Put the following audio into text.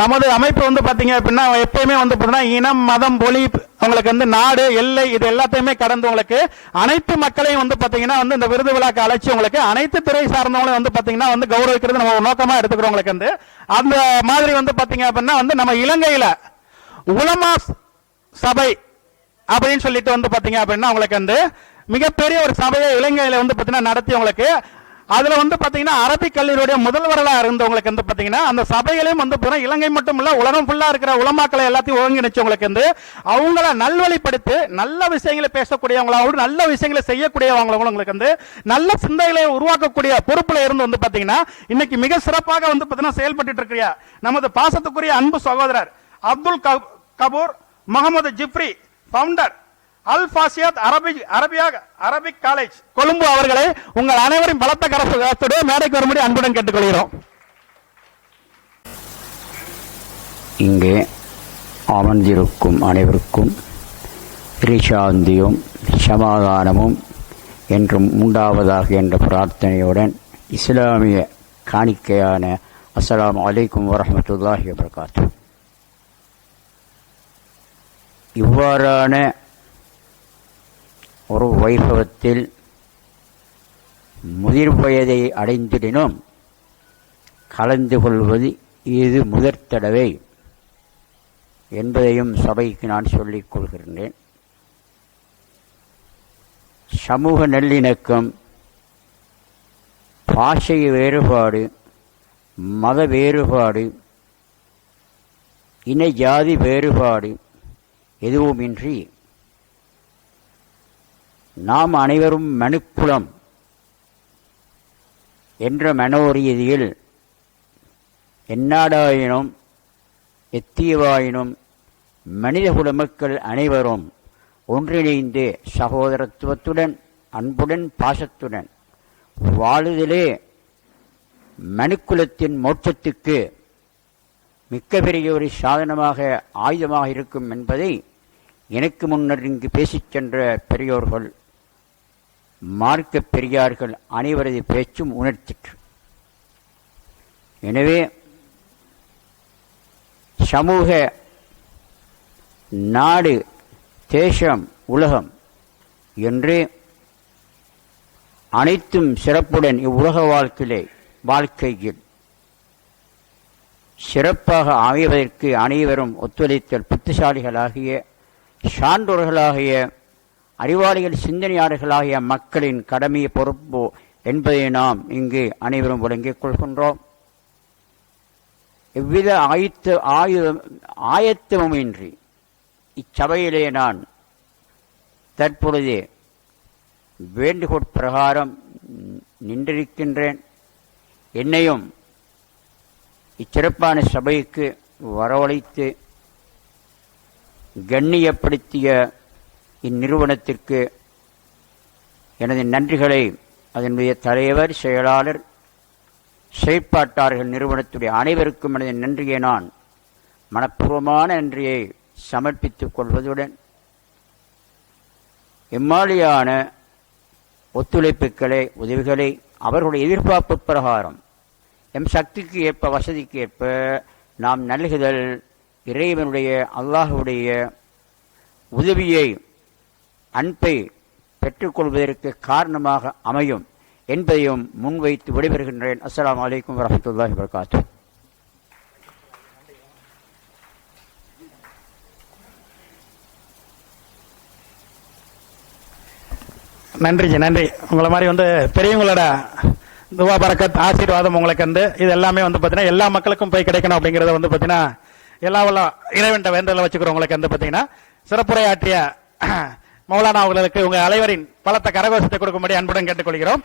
நமது அமைப்பு வந்து பாத்தீங்க அப்படின்னா எப்பயுமே வந்து பாத்தீங்கன்னா இனம் மதம் மொழி உங்களுக்கு வந்து நாடு எல்லை இது எல்லாத்தையுமே கடந்து உங்களுக்கு அனைத்து மக்களையும் வந்து பாத்தீங்கன்னா வந்து இந்த விருது விழாக்கு அழைச்சி உங்களுக்கு அனைத்து துறை சார்ந்தவங்களையும் வந்து பாத்தீங்கன்னா வந்து கௌரவிக்கிறது நம்ம நோக்கமா எடுத்துக்கிறோம். உங்களுக்கு வந்து அந்த மாதிரி வந்து பாத்தீங்க அப்படின்னா வந்து நம்ம இலங்கையில உலமா சபை அப்படின்னு சொல்லிட்டு வந்து பாத்தீங்க அப்படின்னா உங்களுக்கு வந்து மிகப்பெரிய ஒரு சபையை இலங்கையில வந்து பாத்தீங்கன்னா நடத்தி உங்களுக்கு அதுல வந்து பாத்தீங்கன்னா அரபிக் கல்லூரியுடைய முதல்வர்களா இருந்தவங்களுக்கு வந்து பாத்தீங்கன்னா அந்த சபைகளையும் வந்து இலங்கை மட்டும் இல்ல உலகம் ஃபுல்லா இருக்கிற உலமாக்களை எல்லாத்தையும் ஒருங்கிணைச்சவங்களுக்கு வந்து அவங்கள நல்வழிப்படுத்தி நல்ல விஷயங்களை பேசக்கூடியவங்களாகவும் நல்ல விஷயங்களை செய்யக்கூடியவங்களும் உங்களுக்கு வந்து நல்ல சிந்தனைகளை உருவாக்கக்கூடிய பொறுப்புல இருந்து வந்து பாத்தீங்கன்னா இன்னைக்கு மிக சிறப்பாக வந்து பாத்தீங்கன்னா செயல்பட்டு இருக்கிற நமது பாசத்துக்குரிய அன்பு சகோதரர் அப்துல் கபூர் முகமது ஜிப்ரி ஃபவுண்டர் அல் ஃபாசியாத் அரபிக் காலேஜ் கொழும்பு அவர்களை உங்கள் அனைவரும் பலத்த கரத்தோடு மேடைக்கு வரும்படி அன்புடன் கேட்டுக்கொள்கிறோம். இங்கே அமர்ந்திருக்கும் அனைவருக்கும் சாந்தியும் சமாதானமும் என்றும் உண்டாவதாக என்ற பிரார்த்தனையுடன் இஸ்லாமிய காணிக்கையான அஸ்ஸலாமு அலைக்கும் வரஹ்மத்துல்லாஹி வபரகாத்துஹு. இவ்வாறான ஒரு வைபவத்தில் முதிர் வயதை அடைந்திடினும் கலந்து கொள்வது இது முதற் தடவை என்பதையும் சபைக்கு நான் சொல்லிக் கொள்கின்றேன். சமூக நல்லிணக்கம், பாஷை வேறுபாடு, மத வேறுபாடு, இன ஜாதி வேறுபாடு எதுவுமின்றி நாம் அனைவரும் மனுக்குலம் என்ற மனோரீதியில் எந்நாடாயினும் எத்தீவாயினும் மனிதகுல மக்கள் அனைவரும் ஒன்றிணைந்து சகோதரத்துவத்துடன் அன்புடன் பாசத்துடன் வாழுதலே மனுக்குலத்தின் மோட்சத்துக்கு மிக்க பெரிய ஒரு சாதனமாக ஆயுதமாக இருக்கும் என்பதை எனக்கு முன்னர் இங்கு பேசிச் சென்ற பெரியோர்கள் மார்க்க பெரியார்கள் அனைவரது பேச்சும் உணர்த்திற்று. எனவே சமூக நாடு தேசம் உலகம் என்று அனைத்தும் சிறப்புடன் இவ்வுலக வாழ்க்கையில் சிறப்பாக அமைவதற்கு அனைவரும் ஒத்துழைத்தல் புத்திசாலிகளாகிய சான்றோர்களாகிய அறிவாளிகள் சிந்தனையாளர்களாகிய மக்களின் கடமை பொறுப்பு என்பதை நாம் இங்கு அனைவரும் விளங்கிக் கொள்கின்றோம். எவ்வித ஆயத்தமுமின்றி இச்சபையிலே நான் தற்பொழுது வேண்டுகோள் பிரகாரம் நின்றிருக்கின்றேன். என்னையும் இச்சிறப்பான சபைக்கு வரவழைத்து கண்ணியப்படுத்திய இந்நிறுவனத்திற்கு எனது நன்றிகளை அதனுடைய தலைவர், செயலாளர், செயற்பாட்டாளர்கள் நிறுவனத்துடைய அனைவருக்கும் எனது நன்றியை நான் மனப்பூர்வமான நன்றியை சமர்ப்பித்துக் கொள்வதுடன் எம்மாதிரியான ஒத்துழைப்புகளை உதவிகளை அவர்களுடைய எதிர்பார்ப்பு பிரகாரம் எம் சக்திக்கு ஏற்ப வசதிக்கு ஏற்ப நாம் நல்குதல் இறைவனுடைய அல்லாஹுடைய உதவியை அன்பை பெற்றுக்கொள்வதற்கு காரணமாக அமையும் என்பதையும் முன்வைத்து விடைபெறுகின்றேன். அஸ்ஸலாமு அலைக்கும் வரஹ்மத்துல்லாஹி வபரகாத்துஹு. நன்றி. உங்களை மாதிரி வந்து பெரியவங்களோட துவா பரக்கத் ஆசீர்வாதம் உங்களுக்கு வந்து இது எல்லாமே வந்து பார்த்தீங்கன்னா எல்லா மக்களுக்கும் போய் கிடைக்கணும் அப்படிங்கிறத வந்து பார்த்தீங்கன்னா எல்லா இறைவன் வேண்டல வச்சுக்கிறோம். உங்களுக்கு வந்து பார்த்தீங்கன்னா சிறப்புரையாற்றிய மௌலானா அவர்களுக்கு உங்கள் அனைவரின் பலத்த கரகோஷத்தை கொடுக்கும்படி அன்புடன் கேட்டுக்கொள்கிறோம்.